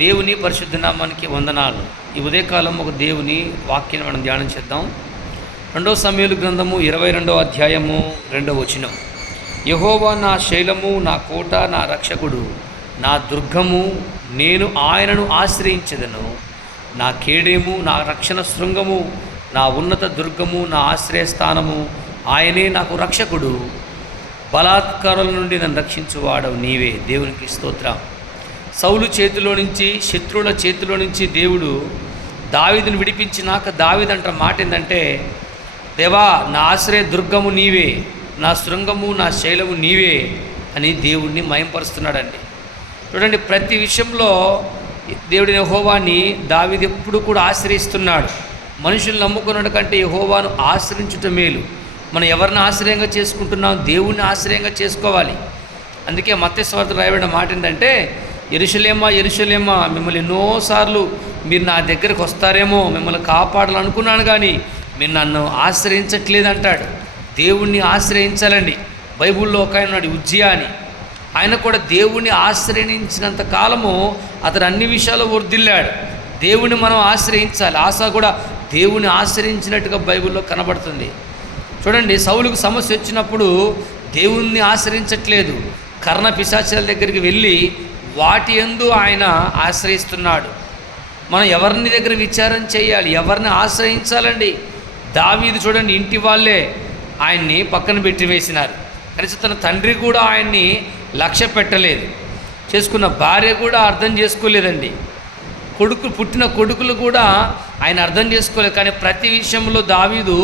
దేవుని పరిశుద్ధ నామానికి వందనాలు. ఈ ఉదయకాలం ఒక దేవుని వాక్యాన్ని మనం ధ్యానం చేద్దాం. 2 సమూయేలు గ్రంథము 22వ అధ్యాయము 2వ వచనం. యెహోవా నా శైలము, నా కోట, నా రక్షకుడు, నా దుర్గము, నేను ఆయనను ఆశ్రయించెదను. నా కేడేము, నా రక్షణ శృంగము, నా ఉన్నత దుర్గము, నా ఆశ్రయస్థానము, ఆయనే నాకు రక్షకుడు. బలాత్కారుల నుండి నన్ను రక్షించువాడవు నీవే. దేవునికి స్తోత్రం. సౌలు చేతిలో నుంచి, శత్రువుల చేతిలో నుంచి దేవుడు దావీదును విడిపించినాక దావీదు అంట మాట ఏంటంటే, దేవా నా ఆశ్రయ దుర్గము నీవే, నా శృంగము, నా శైలము నీవే అని దేవుడిని మయంపరుస్తున్నాడండి. చూడండి, ప్రతి విషయంలో దేవుడి యెహోవాని దావీదు ఎప్పుడు కూడా ఆశ్రయిస్తున్నాడు. మనుషులు నమ్ముకున్నాడు కంటే యెహోవాను ఆశ్రయించుట మేలు. మనం ఎవరిని ఆశ్రయంగా చేసుకుంటున్నాం? దేవుణ్ణి ఆశ్రయంగా చేసుకోవాలి. అందుకే మత్తయి సువార్తలో రాయబడిన మాట ఏంటంటే, యెరూషలేమా యెరూషలేమా, మిమ్మల్ని ఎన్నోసార్లు మీరు నా దగ్గరకు వస్తారేమో, మిమ్మల్ని కాపాడాలనుకున్నాను కానీ మీరు నన్ను ఆశ్రయించట్లేదు అంటాడు. దేవుణ్ణి ఆశ్రయించాలండి. బైబిల్లో ఒక ఆయన ఉన్నాడు, ఉజ్జియా అని. ఆయన కూడా దేవుణ్ణి ఆశ్రయించినంత కాలము అతను అన్ని విషయాలు వర్ధిల్లాడు. దేవుణ్ణి మనం ఆశ్రయించాలి. ఆశ కూడా దేవుణ్ణి ఆశ్రయించినట్టుగా బైబిల్లో కనబడుతుంది. చూడండి, సౌలుకు సమస్య వచ్చినప్పుడు దేవుణ్ణి ఆశ్రయించట్లేదు. కర్ణ పిశాచాల దగ్గరికి వెళ్ళి వాటి యందు ఆయన ఆశ్రయిస్తున్నాడు. మనం ఎవరిని దగ్గర విచారం చేయాలి, ఎవరిని ఆశ్రయించాలండి. దావీదు చూడండి, ఇంటి వాళ్ళే ఆయన్ని పక్కన పెట్టి వేసినారు. కనీసం తన తండ్రి కూడా ఆయన్ని లక్ష్య పెట్టలేదు. చేసుకున్న భార్య కూడా అర్థం చేసుకోలేదండి. పుట్టిన కొడుకులు కూడా ఆయన అర్థం చేసుకోలేదు. కానీ ప్రతి విషయంలో దావీదు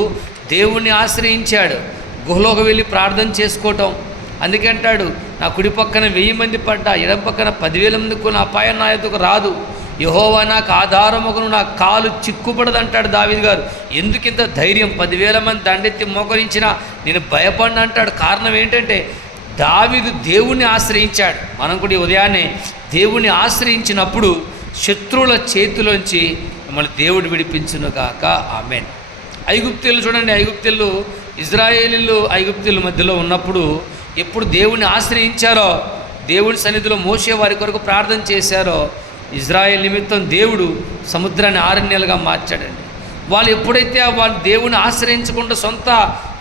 దేవుణ్ణి ఆశ్రయించాడు. గుహలోకి వెళ్ళి ప్రార్థన చేసుకోవటం. అందుకే అంటాడు, నా కుడి పక్కన 1000 మంది పడ్డా, ఎడం పక్కన 10,000 మందికి నా అపాయం నా ఎదుకు రాదు. యెహోవా నాకు ఆధారముగును, నా కాలు చిక్కుపడదు అంటాడు దావీదు గారు. ఎందుకింత ధైర్యం? 10,000 మంది దండెత్తి మోకరించినా నేను భయపడిన అంటాడు. కారణం ఏంటంటే దావీదు దేవుణ్ణి ఆశ్రయించాడు. మనం కూడా ఉదయాన్నే దేవుణ్ణి ఆశ్రయించినప్పుడు శత్రువుల చేతిలోంచి మిమ్మల్ని దేవుడు విడిపించును గాక. ఆమేన్. ఐగుప్తీయులు చూడండి, ఐగుప్తీయులు ఇజ్రాయేలీలు ఐగుప్తీయుల మధ్యలో ఉన్నప్పుడు ఎప్పుడు దేవుణ్ణి ఆశ్రయించారో, దేవుని సన్నిధిలో మోషే వారి కొరకు ప్రార్థన చేశారో, ఇజ్రాయేల్ నిమిత్తం దేవుడు సముద్రాన్ని 6 నెలలుగా మార్చాడండి. వాళ్ళు ఎప్పుడైతే వాళ్ళు దేవుని ఆశ్రయించకుండా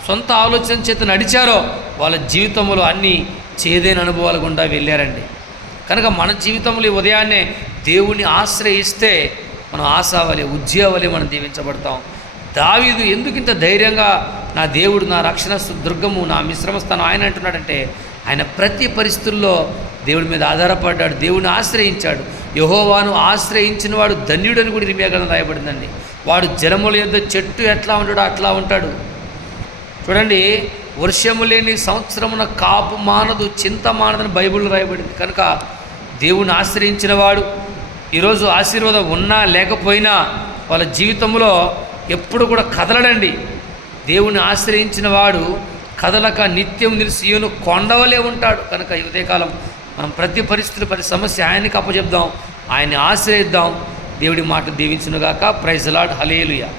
సొంత ఆలోచన చేత నడిచారో వాళ్ళ జీవితంలో అన్నీ చేదైన అనుభవాలు గుండా వెళ్ళారండి. కనుక మన జీవితంలో ఉదయాన్నే దేవుని ఆశ్రయిస్తే మనం ఆశావలి, ఉజ్జియావలి మనం దీవించబడతాం. దావీదు ఎందుకు ఇంత ధైర్యంగా నా దేవుడు, నా రక్షణ దుర్గము, నా మిశ్రమస్థానం ఆయన అంటున్నాడంటే, ఆయన ప్రతి పరిస్థితుల్లో దేవుడి మీద ఆధారపడ్డాడు, దేవుని ఆశ్రయించాడు. యెహోవాను ఆశ్రయించిన వాడు ధన్యుడని కూడా ఇర్మీయా గ్రంథంలో రాయబడిందండి. వాడు జలముల యొద్ద చెట్టు ఎట్లా ఉంటాడో అట్లా ఉంటాడు. చూడండి, వర్షము లేని సంవత్సరమున కాపు మానదు, చింత మానదని బైబిల్లో రాయబడింది. కనుక దేవుని ఆశ్రయించిన వాడు ఈరోజు ఆశీర్వాదం ఉన్నా లేకపోయినా వాళ్ళ జీవితంలో ఎప్పుడు కూడా కదలడండి. దేవుని ఆశ్రయించిన వాడు కదలక నిత్యం నిలిసియును కొండవలే ఉంటాడు. కనుక ఈ ఉదయకాలం మనం ప్రతి పరిస్థితులు, ప్రతి సమస్య ఆయనకి అప్పచెప్దాం, ఆయన్ని ఆశ్రయిద్దాం. దేవుడి మాట దీవించునుగాక. Praise the Lord. హల్లెలూయా.